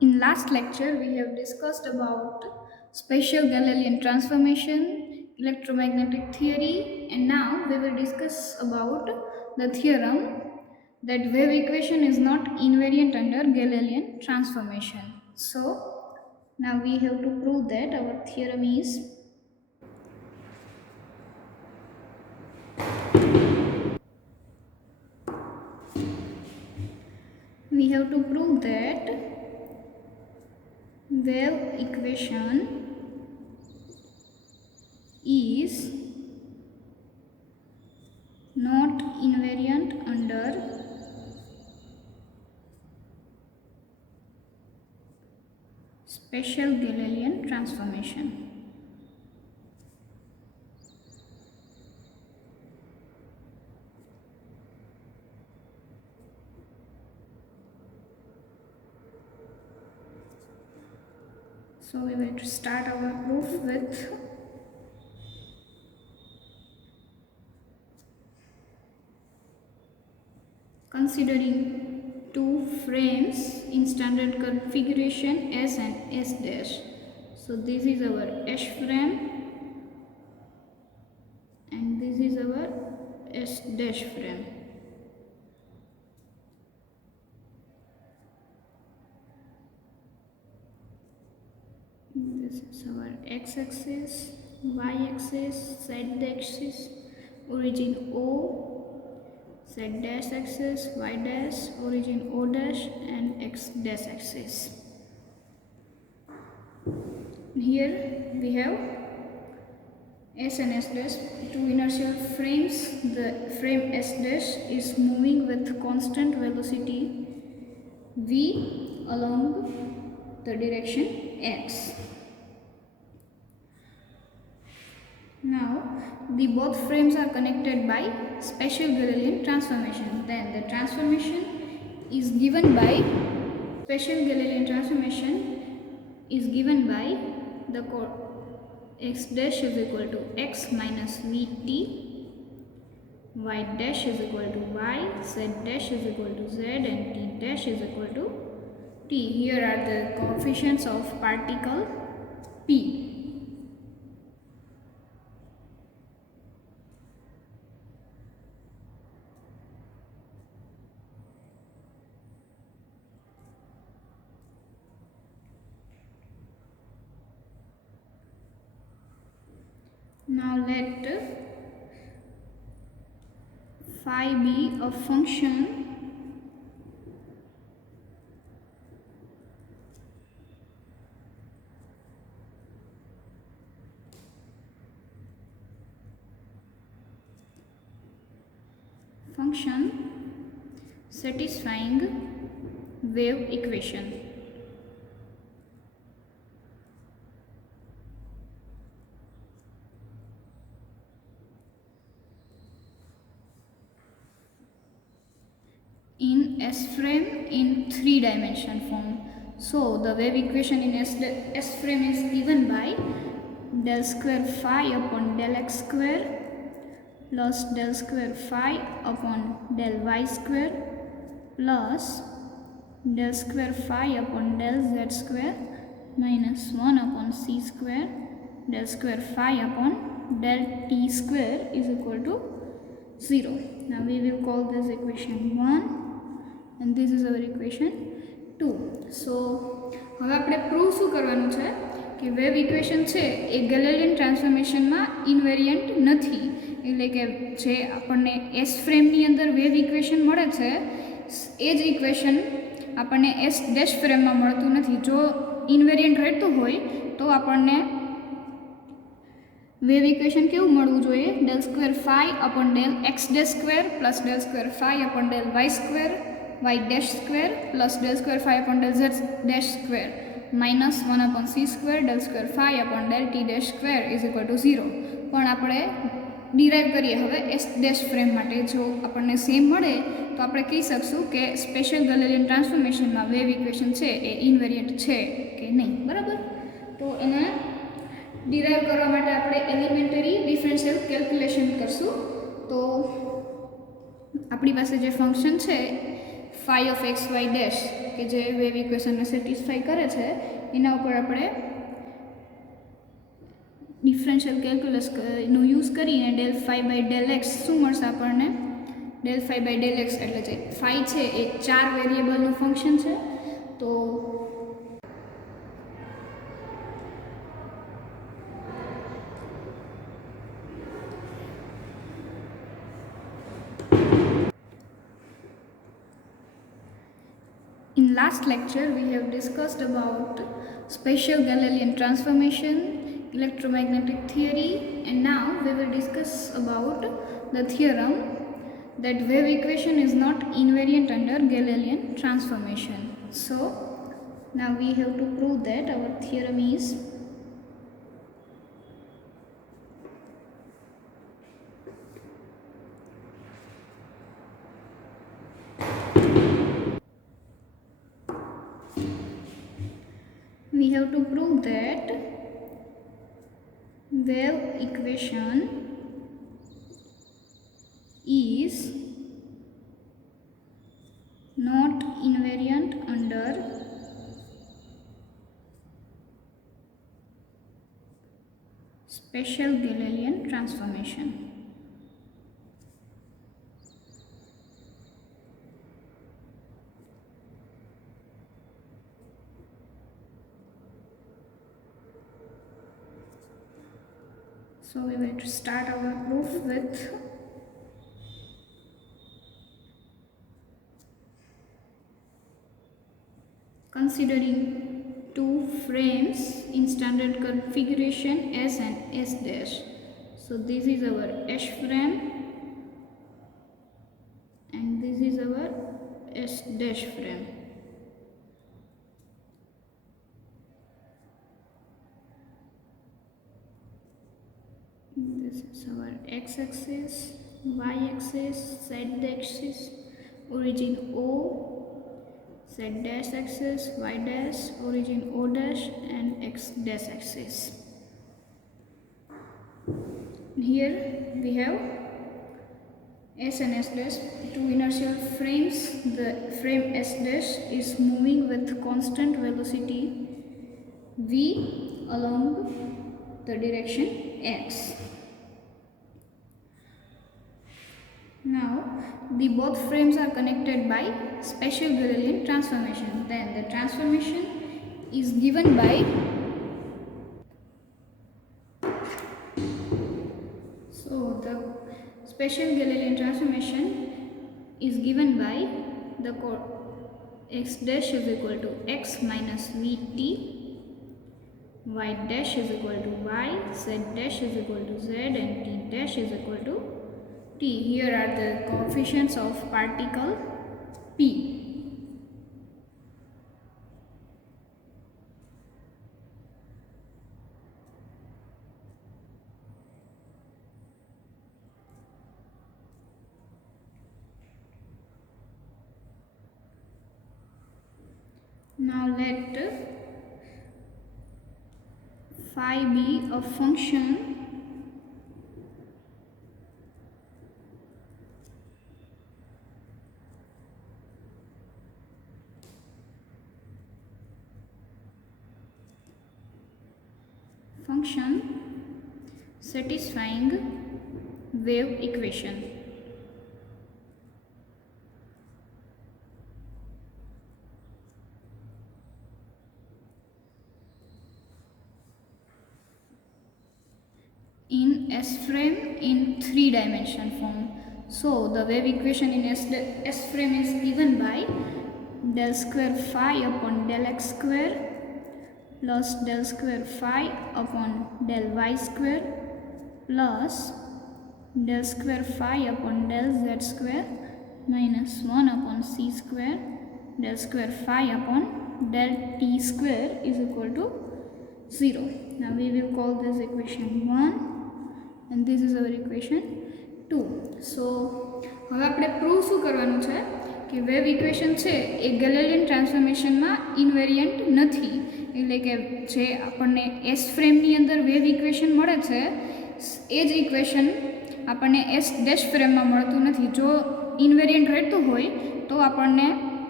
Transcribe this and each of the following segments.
In last lecture, we have discussed about special Galilean transformation, electromagnetic theory, and now we will discuss about the theorem that wave equation is not invariant under Galilean transformation. So, now we have to prove that our theorem is we have to prove that wave equation is not invariant under special Galilean transformation. So we will start our proof with considering two frames in standard configuration S and S dash. So this is our S frame and this is our S dash frame. This is our x-axis, y-axis, z-axis, origin O, z dash axis, y dash, origin O dash, and x dash axis. Here we have S and S dash, two inertial frames. The frame S dash is moving with constant velocity v along the direction x. Now, the both frames are connected by special Galilean transformation. Then the transformation is given by special Galilean transformation is given by the x dash is equal to x minus vt, y dash is equal to y, z dash is equal to z, and t dash is equal to t. Here are the coefficients of particle p. Now let phi be a function satisfying wave equation. In S frame in 3-dimension form. So the wave equation in S frame is given by del square phi upon del x square plus del square phi upon del y square plus del square phi upon del z square minus 1 upon c square del square phi upon del t square is equal to 0. Now we will call this equation 1 and this is our equation 2. So હવે આપણે prove શું કરવાનું છે કે wave equation છે એ ગેલિલિયન ટ્રાન્સફોર્મેશનમાં invariant નથી. એટલે કે જે આપણને એસ ફ્રેમની અંદર વેવ ઇક્વેશન મળે છે એ જ ઇક્વેશન આપણને એસ ડેશ ફ્રેમમાં મળતું નથી. જો ઇન્વેરિયન્ટ રહેતું હોય તો આપણને વેવ ઇક્વેશન કેવું મળવું જોઈએ? Del square phi upon del x dash square plus del square phi upon del Y square y dash square plus del square phi upon del z dash square minus 1 upon c square del square phi upon del t dash square is equal to 0. પણ આપણે derive કરીએ હવે S dash frame માટે. જો આપણને same મળે તો આપણે કહી શકશું કે સ્પેશિયલ ગેલિલિયન ટ્રાન્સફોર્મેશનમાં વેવ ઇક્વેશન છે એ ઇન્વેરિયન્ટ છે કે નહીં. બરાબર? તો એને ડિરાઈવ કરવા માટે આપણે એલિમેન્ટરી ડિફરન્શિયલ કેલ્ક્યુલેશન કરશું. તો આપણી પાસે જે ફંક્શન છે phi of x Y dash के जे वेव इक्वेशन ने सेटिस्फाई करे छे एना उपर आपणे डिफरन्शियल कैल्क्युलस नो यूज करीने del phi bye del x शुं मळशे आपणने del phi bye del x एटले जे फाई छे ए 4 वेरिएबलनुं फंक्शन छे तो in last lecture we have discussed about special Galilean transformation, electromagnetic theory, and now we will discuss about the theorem that wave equation is not invariant under Galilean transformation. So now we have to prove that our theorem is we have to prove that wave equation is not invariant under special Galilean transformation. So we will start our proof with considering two frames in standard configuration S and S dash. So this is our S frame and this is our S dash frame. This is our x-axis, y-axis, z-axis, origin O, z-dash axis, y-dash, origin O-dash, and x-dash axis. Here we have S and S dash, two inertial frames. The frame S dash is moving with constant velocity v along the direction x. Now the both frames are connected by special Galilean transformation. Then the transformation is given by the special Galilean transformation is given by the x dash is equal to x minus vt, y dash is equal to y, z dash is equal to z, and t dash is equal to t. Here are the coefficients of particle p. Now let phi be a function satisfying wave equation. In S frame in 3-dimension form. So the wave equation in S frame is given by del square phi upon del x square plus del square phi upon del y square plus del square phi upon del z square minus 1 upon c square del square phi upon del t square is equal to 0. Now we will call this equation 1 and this is our equation 2. So હવે આપણે prove શું કરવાનું છે કે wave equation છે એ ગેલિલિયન ટ્રાન્સફોર્મેશનમાં invariant નથી, એટલે કે જે આપણને એસ ફ્રેમની અંદર વેવ ઇક્વેશન મળે છે એ જ ઇક્વેશન આપણને એસ ડેશ ફ્રેમમાં મળતું નથી. જો ઇન્વેરિયન્ટ રહેતું હોય તો આપણને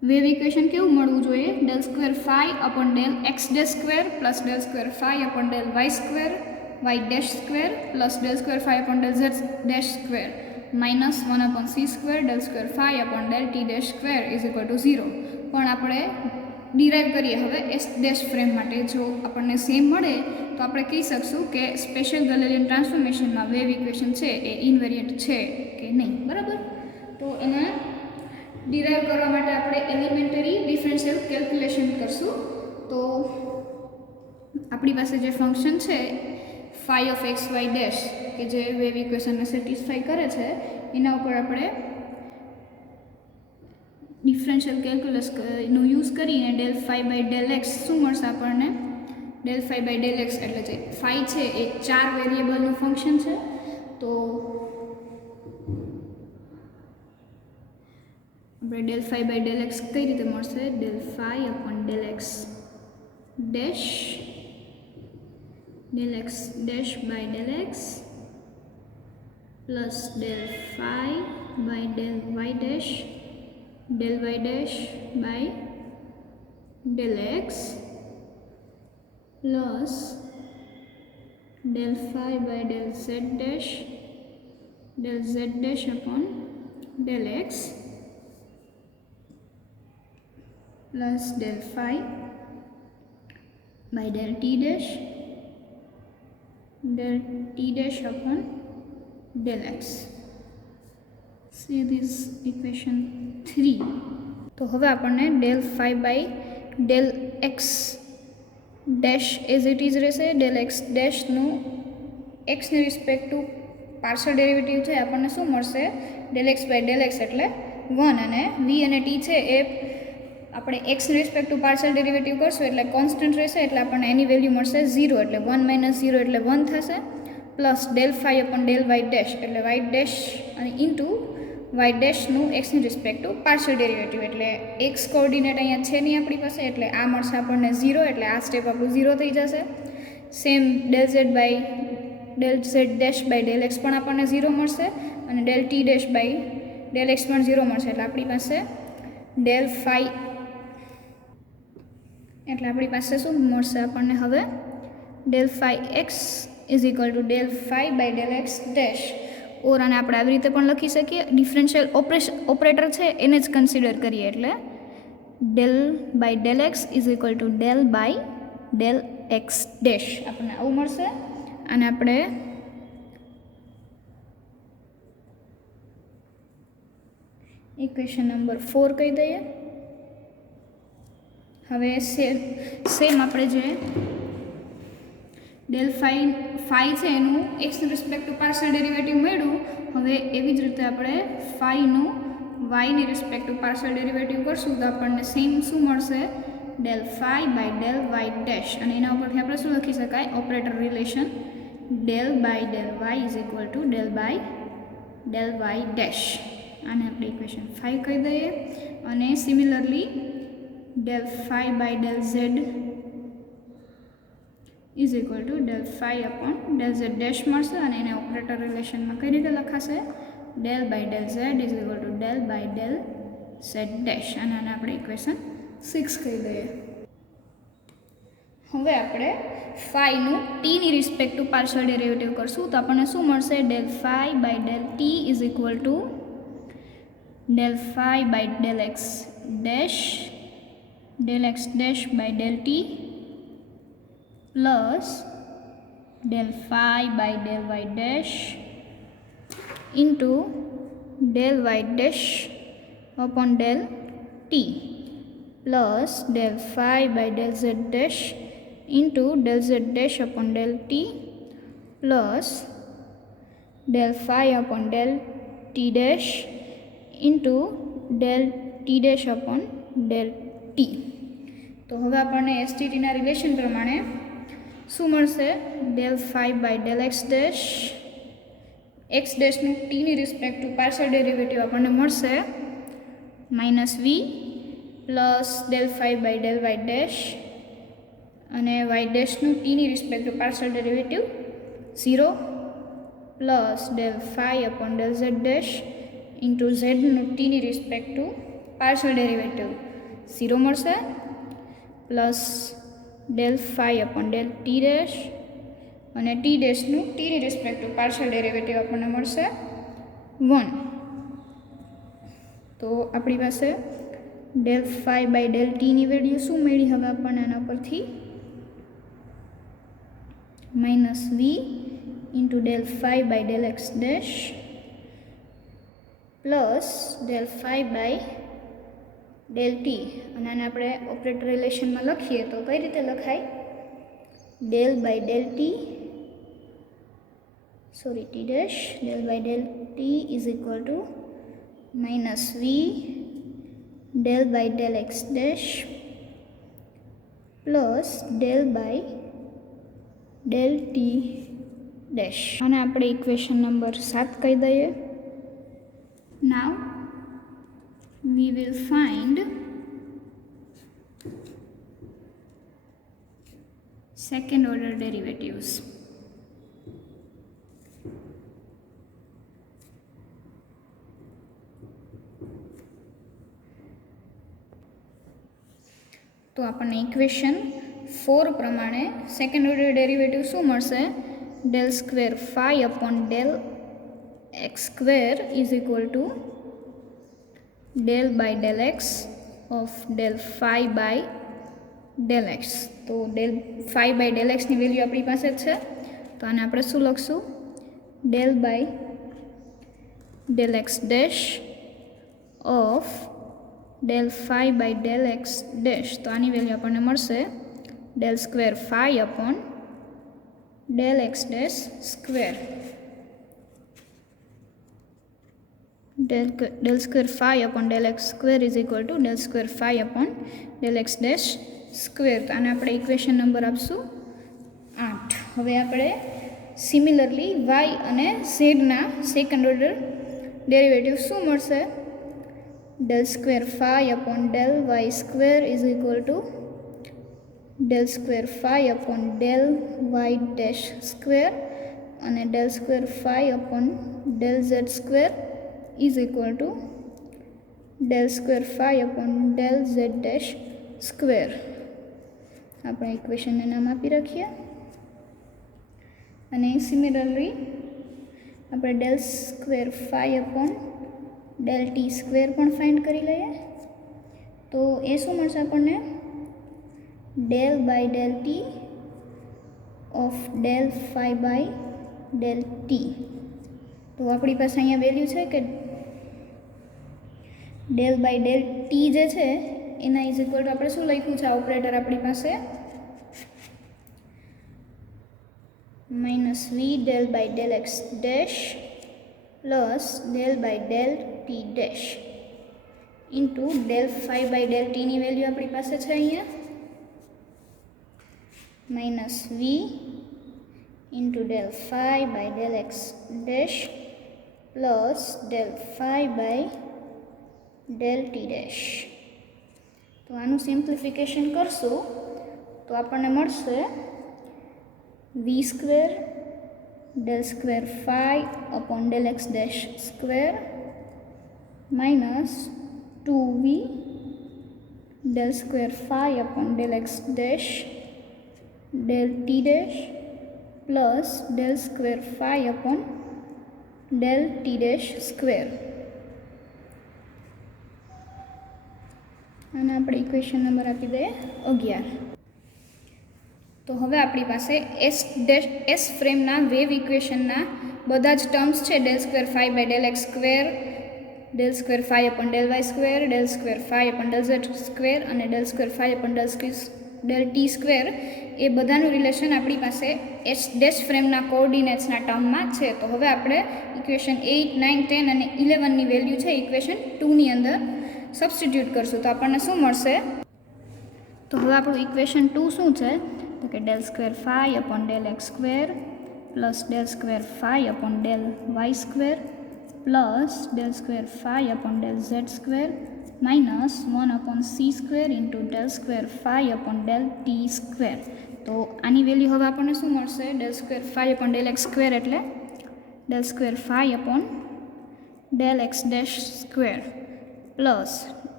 વેવ ઇક્વેશન કેવું મળવું જોઈએ? Del square phi upon del x dash square plus del square phi upon del Y square Y dash square plus del square phi upon del Z dash square minus 1 upon C square del square phi upon del T dash square is equal to 0. પણ આપણે derive કરીએ હવે S dash frame માટે. જો આપણને same મળે તો આપણે કહી શકશું કે સ્પેશિયલ ગેલિલિયન ટ્રાન્સફોર્મેશનમાં વેવ ઇક્વેશન છે એ ઇન્વેરિયન્ટ છે કે નહીં. બરાબર. તો એને ડિરાઈવ કરવા માટે આપણે એલિમેન્ટરી ડિફરન્શિયલ કેલ્ક્યુલેશન કરશું. તો આપણી પાસે જે ફંક્શન છે five off x Y dash કે જે વેવ ઇક્વેશનને સેટિસ્ફાઈ કરે છે એના ઉપર આપણે ડિફરન્શિયલ કેલ્ક્યુલસનો યુઝ કરીને del phi by del x શું મળશે આપણને? Del phi by del x એટલે જે ફાઈ છે એ 4 વેરિયેબલનું ફંક્શન છે. તો આપણે del phi by del x કઈ રીતે મળશે? Del phi upon del x dash by del x plus del phi by del Y dash by del x plus del phi by del Z dash upon del x plus del phi by del T dash upon del x. See this equation 3. તો હવે આપણને del phi by del x dash as it is રહેશે. Del x ડેશનું એક્સની respect to partial derivative છે આપણને શું મળશે? Del x by del x એટલે 1 અને વી અને ટી છે એ આપણે એક્સની રિસ્પેક્ટ ટુ પાર્શિયલ ડેરિવેટિવ કરશું એટલે કોન્સ્ટન્ટ રહેશે એટલે આપણને એની વેલ્યુ મળશે 0 એટલે 1 માઇનસ 0 એટલે 1 થશે plus del phi upon del Y dash એટલે વાય ડેશ અને into Y ડેશનું એક્સની respect to partial derivative એટલે એક્સ કોઓર્ડિનેટ અહીંયા છે નહીં આપણી પાસે એટલે આ મળશે આપણને 0 એટલે આ સ્ટેપ આપણું 0 થઈ જશે. Same del Z dash by del x પણ આપણને 0 મળશે અને del T dash by del x પણ 0 મળશે એટલે આપણી પાસે ડેલ ફાઈ એટલે આપણી પાસે શું મળશે આપણને હવે? Del phi x is equal to del phi by del x dash. ઓર આને આપણે આવી રીતે પણ લખી શકીએ. ડિફરન્શિયલ ઓપરેટર છે એને જ કન્સિડર કરીએ એટલે del by del x is equal to del by del x dash આપણને આવું મળશે. અને આપણે ઇક્વેશન નંબર 4 કહી દઈએ. હવે સેમ આપણે જે ડેલ ફાઈ છે એનું એક્સની રિસ્પેક્ટ ટુ પાર્શિયલ ડેરિવેટિવ મળ્યું. હવે એવી જ રીતે આપણે ફાઈનું વાયની રિસ્પેક્ટ ટુ પાર્શિયલ ડેરિવેટિવ કરશું તો આપણને સેમ શું મળશે? Del phi by del Y dash અને એના ઉપરથી આપણે શું લખી શકાય? Operator relation del by del Y is equal to del by del Y dash. આને આપણે ઇક્વેશન 5 કહી દઈએ. અને similarly del phi by del Z is equal to del phi upon del Z dash મળશે અને એને ઓપરેટર રિલેશનમાં કઈ રીતે લખાશે? Del by del Z is equal to del by del Z dash અને આને આપણે ઇક્વેશન 6 કહી દઈએ. હવે આપણે ફાઈનું ટીની રિસ્પેક્ટ ટુ પાર્શિયલ ડેરિવેટિવ કરશું તો આપણને શું મળશે? Del phi by del T is equal to del phi by del x dash by del T plus del phi by del Y dash into del Y dash upon del T plus del phi by del Z dash into del Z dash upon del T plus del phi upon del T dash into del T dash upon del T. તો હવે આપણને એસટીટીના relation પ્રમાણે શું મળશે? Del phi by del x ડેશનું ટીની respect to partial derivative આપણને મળશે minus V plus del phi by del Y dash અને Y ડેશનું ટીની respect to partial derivative 0 plus del phi upon del Z dash into ઝેડનું ટીની respect to partial derivative 0 મળશે plus del phi upon del T dash અને T ડેશનું ટીની respect to partial derivative આપણને મળશે 1. તો આપણી પાસે del phi by del ટીની value શું મળી હવે આપણને આના પરથી minus V into del phi by del x dash plus del phi by del T અને આને આપણે ઓપરેટર રિલેશનમાં લખીએ તો કઈ રીતે લખાય del by del T T dash del by del T is equal to minus V del by del x dash plus del by del T dash અને આપણે ઇક્વેશન નંબર 7 કહી દઈએ. નાવ we will find second order derivatives. તો આપણને equation 4 પ્રમાણે second order derivative શું મળશે del square phi upon del x square is equal to del by del x of del phi by del x. તો del phi by del એક્સની value આપણી પાસે જ છે તો આને આપણે શું લખશું del by del x dash of del phi by del x dash. તો આની વેલ્યુ આપણને મળશે del square phi upon del x dash square. del square phi upon del x square is equal to del square phi upon del x dash square. તો આને આપણે equation number આપશું 8. હવે આપણે સિમિલરલી y અને z ના second order derivative શું મળશે del square phi upon del y square is equal to del square phi upon del y dash square અને del square phi upon del z square is equal to del square phi upon del z dash square. આપણે ઇક્વેશનને નામ આપી રાખીએ અને similarly આપણે del square phi upon del t square પણ find કરી લઈએ તો એ શું મળશે આપણને del by del t of del phi by del t. તો આપણી પાસે અહીંયા વેલ્યુ છે કે ડેલ બાય ડેલ ટી જે છે એના ઇઝ ઇક્વલ ટુ આપણે શું લખ્યું છે આ ઓપરેટર આપણી પાસે minus V del by del x dash plus del by del T dash into del phi by del ટીની value આપણી પાસે છે અહીંયા minus V into del phi by del x dash plus del phi by del T dash. તો આનું simplification કરશું તો આપણને મળશે વી square del square phi upon del x dash square minus 2v del square phi upon del x dash del t dash plus del square phi upon del t dash square. અને આપણે equation number આપી દઈએ 11. તો હવે આપણી પાસે S ફ્રેમના wave ઇક્વેશનના બધા જ ટર્મ્સ છે del square phi by del x square del square phi upon del y square del square phi upon del z square અને del square phi upon del t square એ બધાનું relation આપણી પાસે S dash ફ્રેમના કોઓર્ડિનેટ્સના ટર્મમાં છે. તો હવે આપણે equation 8, 9, 10 અને 11ની વેલ્યુ છે ઇક્વેશન 2ની અંદર સબસ્ટિટ્યૂટ કરશું તો આપણને શું મળશે તો હવે આપણું ઇક્વેશન 2 શું છે તો કે del square phi upon del x square plus del square phi upon del y square plus del square phi upon del z square minus 1 upon c square into del square phi upon del t square. તો આની value હવે આપણને શું મળશે del square phi upon del x square એટલે del square phi upon del x dash square plus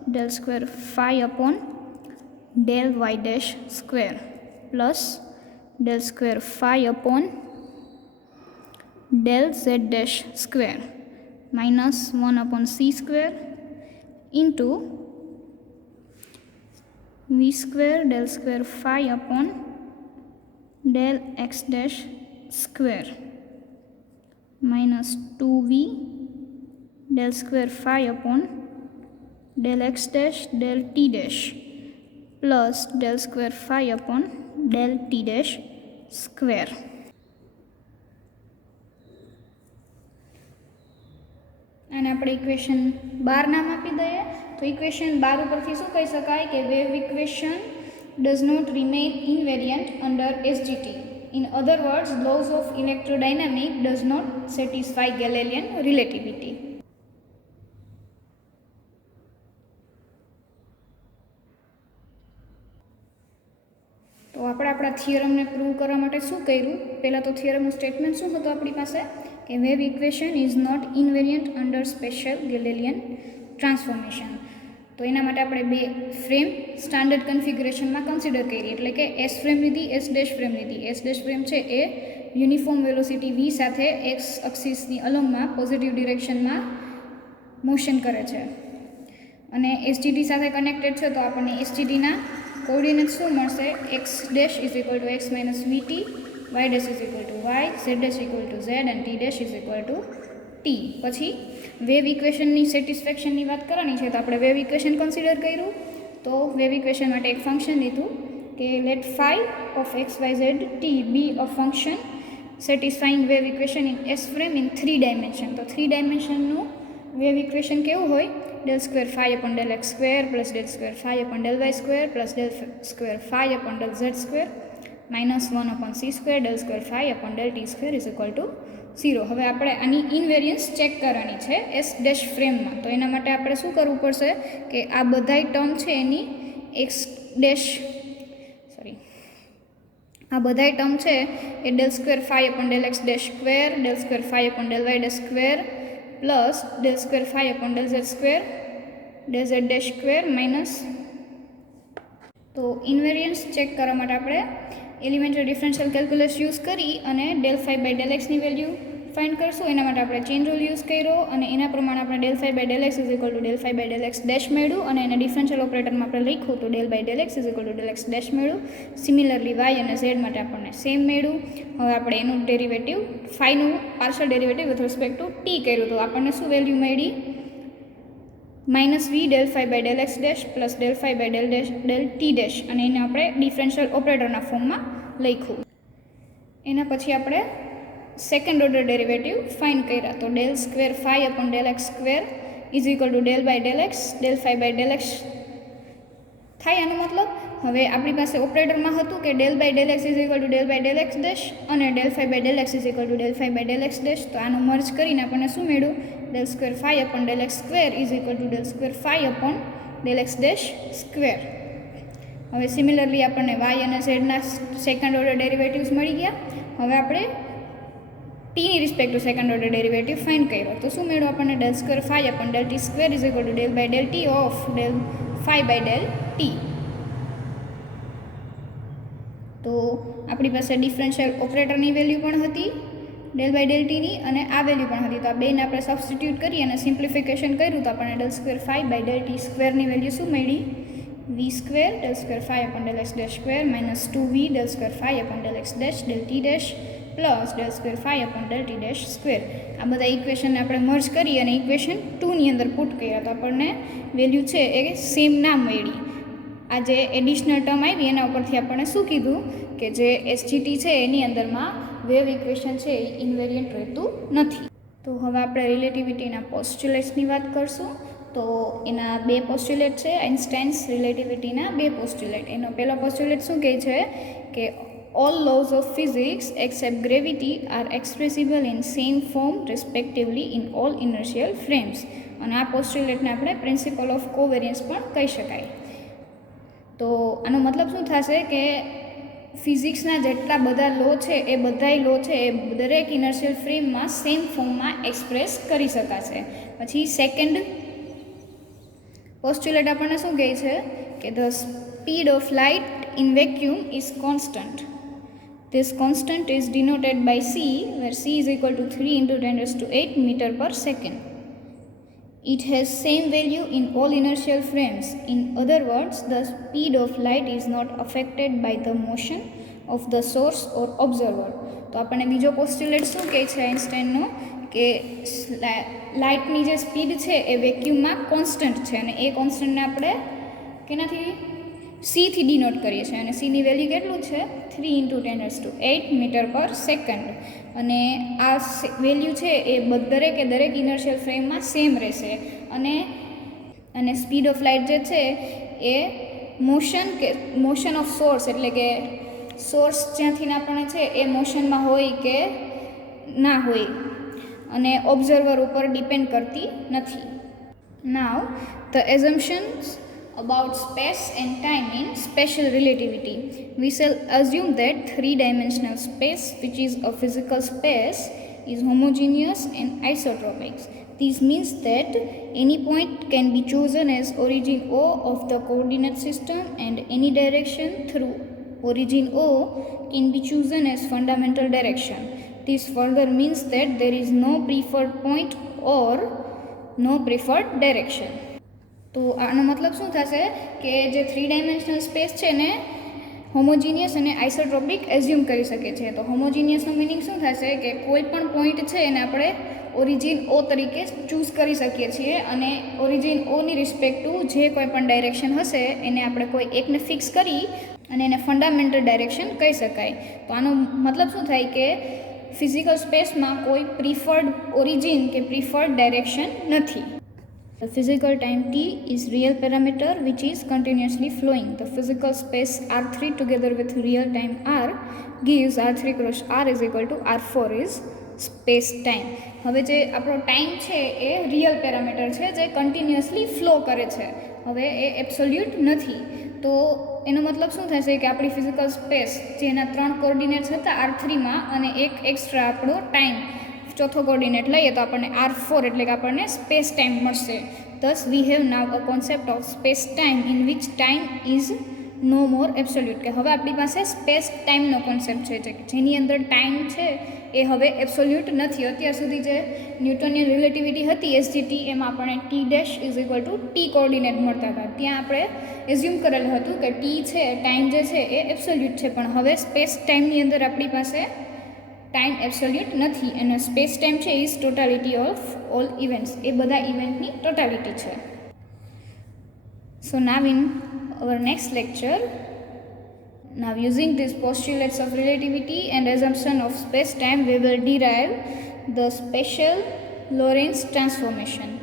del square phi upon del y dash square plus del square phi upon del z dash square minus 1 upon c square into v square del square phi upon del x dash square minus 2v del square phi upon del x dash del t dash plus del square phi upon del t dash square. અને આપણે equation 12 નામ આપી દઈએ. તો equation 12 ઉપરથી શું કહી શકાય કે wave equation does not remain invariant under SGT. In other words, laws of electrodynamics does not satisfy Galilean relativity. તો આપણે આપણા થિયરમને પ્રૂવ કરવા માટે શું કર્યું? પહેલાં તો થિયરમનું સ્ટેટમેન્ટ શું હતું આપણી પાસે કે wave equation is not invariant under special ગેલિલિયન transformation. તો એના માટે આપણે બે ફ્રેમ સ્ટાન્ડર્ડ કન્ફિગ્યુરેશનમાં કન્સિડર કરી, એટલે કે એસ ફ્રેમ લીધી, એસ ડેશ ફ્રેમ લીધી. એસ ડેશ ફ્રેમ છે એ યુનિફોર્મ વેલોસિટી v સાથે એક્સ એક્સિસની અલોંગમાં પોઝિટિવ ડિરેક્શનમાં મોશન કરે છે, અને એસજીટી સાથે કનેક્ટેડ છે. તો આપણને એસજીટીના કોઓર્ડિનેટ શું મળશે? X dash is equal to x minus વીટી, Y dash is equal to Y, Z dash equal to Z and T dash is equal to T. પછી વેવ ઇક્વેશનની સેટિસ્ફેક્શનની વાત કરવાની છે, તો આપણે વેવ ઇક્વેશન કન્સિડર કર્યું. તો વેવ ઇક્વેશન માટે એક ફંક્શન લીધું કે late five off x Y Z T B a function satisfying wave equation in S frame in 3 dimension. તો 3 ડાયમેન્શનનું વેવ ઇક્વેશન કેવું હોય? del square phi upon del x square plus del square phi upon del y square plus del square phi upon del z square minus 1 upon c square del square phi upon del t square is equal to 0. હવે આપણે આની invariance check કરવાની છે S dash ફ્રેમમાં. તો એના માટે આપણે શું કરવું પડશે કે આ બધાય ટર્મ છે એની એક્સ ડેશ આ બધાય ટર્મ છે એ del square phi upon del x dash square, del square phi upon del y dash square plus del square phi upon del z square, del z dash square minus. તો invariance check કરવા માટે આપણે elementary differential calculus use કરી અને del phi by del x ની value find કરશું. એના માટે આપણે ચેઇન રૂલ યુઝ કર્યો અને એના પ્રમાણે આપણે del phi by del x is equal to del phi by del x dash મેળવ્યું, અને એને ડિફરન્શિયલ ઓપરેટરમાં આપણે લખ્યું તો del by del x is equal to del x dash મેળવ્યું. સિમિલરલી y અને z માટે આપણને સેમ મેળવ્યું. હવે આપણે એનું derivative ફાઈનું partial derivative with respect to T કર્યું, તો આપણને શું વેલ્યુ મળી? Minus V del phi by del x dash plus del phi by del T dash, અને એને આપણે ડિફરન્શિયલ ઓપરેટરના ફોર્મમાં લખ્યું. એના પછી આપણે સેકન્ડ ઓર્ડર ડેરિવેટિવ ફાઇન્ડ કર્યા. તો del square phi upon del x square is equal to del by del x, del phi by del x થાય. આનો મતલબ હવે આપણી પાસે ઓપરેટરમાં હતું કે del by del x is equal to del by del x dash અને del phi by del x is equal to del phi by del x dash. તો આનું મર્જ કરીને આપણને શું મળ્યું? del square phi upon del x square is equal to del square phi upon del x dash square. હવે similarly આપણને y અને z ના સેકન્ડ ઓર્ડર ડેરિવેટિવ્સ મળી ગયા. હવે આપણે t ની respect to second order derivative find કર્યો. તો શું મળ્યું આપણને? del square phi upon del t square is equal to del by del t of del phi by del t. તો આપણી પાસે ડિફરન્શિયલ ઓપરેટરની વેલ્યુ પણ હતી del by del t ની, અને આ વેલ્યુ પણ હતી. તો આ બેને આપણે સબસ્ટિટ્યુટ કરી અને સિમ્પ્લિફિકેશન કર્યું તો આપણને del square phi by del t સ્ક્વેરની value શું મળી? v square del square phi upon del x dash square minus 2v del square phi upon del x dash del t dash plus del square phi upon del t dash square. આ બધા ઇક્વેશનને આપણે merge કરી અને equation 2 ની અંદર put કર્યા તો આપણને વેલ્યુ છે એ સેમ ના મળી. આ જે એડિશનલ ટર્મ આવી એના ઉપરથી આપણને શું કીધું કે જે એસજીટી છે એની અંદરમાં વેવ ઇક્વેશન છે એ ઇન્વેરિયન્ટ રહેતું નથી. તો હવે આપણે રિલેટિવિટીના પોસ્ચ્યુલેટ્સની વાત કરશું. તો એના બે પોસ્ચ્યુલેટ છે, આઇન્સ્ટાઇન્સ રિલેટિવિટીના બે પોસ્ચ્યુલેટ. એનો પહેલો પોસ્ચ્યુલેટ શું કહે છે કે all laws of physics except gravity are expressible in same form respectively in all inertial frames. અને આ પોસ્ચ્યુલેટને આપણે પ્રિન્સિપલ ઓફ કોવેરિયન્સ પણ કહી શકાય. તો આનો મતલબ શું થશે કે ફિઝિક્સના જેટલા બધા લો છે એ બધાય લો છે એ દરેક ઇનર્શિયલ ફ્રેમમાં સેમ ફોર્મમાં એક્સપ્રેસ કરી શકાશે. પછી સેકન્ડ પોસ્ટ્યુલેટ આપણને શું કહે છે કે the speed of light in vacuum is constant. This constant is denoted by c, where c is equal to 3 into 10 raised to 8 meter per second. It has same value in all inertial frames. In other words, the speed of light is not affected by the motion of the source or observer. તો આપણને બીજો પોસ્ટ્યુલેટ શું કહે છે આઇન્સ્ટાઈનનો કે લાઇટની જે speed છે એ વેક્યુમમાં constant છે અને એ કોન્સ્ટન્ટને આપણે કેનાથી સીથી ડિનોટ કરીએ છીએ અને સીની વેલ્યુ કેટલું છે 3 into 10 raised to 8 મીટર પર સેકન્ડ. અને આ વેલ્યુ છે એ દરેક ઇનર્શિયલ ફ્રેમમાં સેમ રહેશે અને સ્પીડ ઓફ લાઇટ જે છે એ મોશન ઓફ સોર્સ એટલે કે સોર્સ જ્યાંથી આપણને છે એ મોશનમાં હોય કે ના હોય અને ઓબ્ઝર્વર ઉપર ડિપેન્ડ કરતી નથી. નાવ the એઝમ્પશન્સ about space and time in special relativity. We shall assume that three-dimensional space, which is a physical space, is homogeneous and isotropic. This means that any point can be chosen as origin O of the coordinate system and any direction through origin O can be chosen as fundamental direction. This further means that there is no preferred point or no preferred direction. તો આનો મતલબ શું થશે કે જે 3 dimensional space છે ને homogeneous અને આઇસોટ્રોપિક એઝ્યુમ કરી શકે છે. તો હોમોજીનિયસનો મિનિંગ શું થશે કે કોઈ પણ પોઈન્ટ છે એને આપણે ઓરિજિન ઓ તરીકે ચૂઝ કરી શકીએ છીએ અને ઓરિજિન ઓની રિસ્પેક્ટ ટુ જે કોઈ પણ ડાયરેક્શન હશે એને આપણે કોઈ એકને ફિક્સ કરી અને એને ફંડામેન્ટલ ડાયરેક્શન કહી શકાય. તો આનો મતલબ શું થાય કે ફિઝિકલ સ્પેસમાં કોઈ પ્રિફર્ડ ઓરિજિન કે પ્રિફર્ડ ડાયરેક્શન નથી. The physical time t is real parameter which is continuously flowing. The physical space R3 together with real time R gives R3 cross R is equal to R4 is space time. હવે જે આપણો time છે એ real parameter છે જે continuously flow કરે છે. હવે એ absolute નથી. તો એનો મતલબ શું થશે કે આપણી ફિઝિકલ સ્પેસ જેના 3 કોઓર્ડિનેટ્સ હતા R3માં અને એક એક્સ્ટ્રા આપણો ટાઈમ ચોથો કોઓર્ડિનેટ લઈએ તો આપણને R4 એટલે કે આપણને સ્પેસ ટાઈમ મળશે. Thus we have now a concept of space time in which time is no more absolute. કે હવે આપણી પાસે સ્પેસ ટાઈમનો કોન્સેપ્ટ છે જેની અંદર ટાઈમ છે એ હવે એબ્સોલ્યુટ નથી. અત્યાર સુધી જે ન્યૂટનિયન રિલેટિવિટી હતી એસજીટી એમાં આપણને T dash is equal to T coordinate મળતા હતા. ત્યાં આપણે એઝ્યુમ કરેલું હતું કે ટી છે ટાઈમ જે છે એ એબ્સોલ્યુટ છે, પણ હવે સ્પેસ ટાઈમની અંદર આપણી પાસે ટાઈમ એબ્સોલ્યુટ નથી અને સ્પેસ ટાઈમ છે is totality of all events. એ બધા ઇવેન્ટની ટોટાલિટી છે. સો નાવ in our next lecture, now using these postulates of relativity and assumption of space time, we will derive the special Lorentz transformation.